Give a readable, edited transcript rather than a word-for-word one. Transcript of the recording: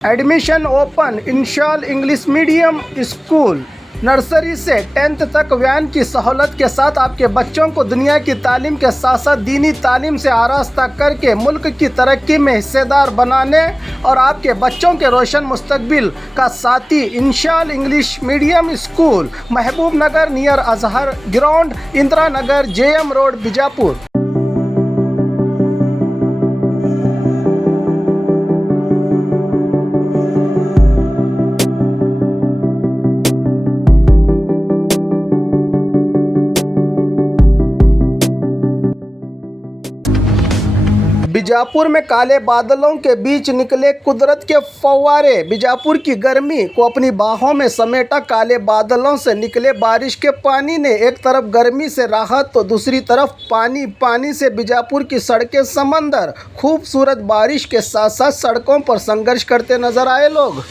Admission open इंशाल English medium school. Nursery से 10th तक वैन की सहूलत के साथ आपके बच्चों को दुनिया की तालीम के साथ साथ दीनी तालीम से आरास्ता करके मुल्क की तरक्की में हिस्सेदार बनाने और आपके बच्चों के रोशन मुस्तकबिल का साथी इंशाल इंग्लिश मीडियम स्कूल, महबूब नगर near Azhar ground, Indira Nagar, JM road, Bijapur. Bijapur में काले बादलों के बीच निकले कुदरत के फव्वारे। बीजापुर की गर्मी को अपनी बाहों में समेटा काले बादलों से निकले बारिश के पानी ने एक तरफ गर्मी से राहत तो दूसरी तरफ पानी से बीजापुर की सड़कें समंदर। खूबसूरत बारिश के साथ साथ सड़कों पर संघर्ष करते नजर आए लोग।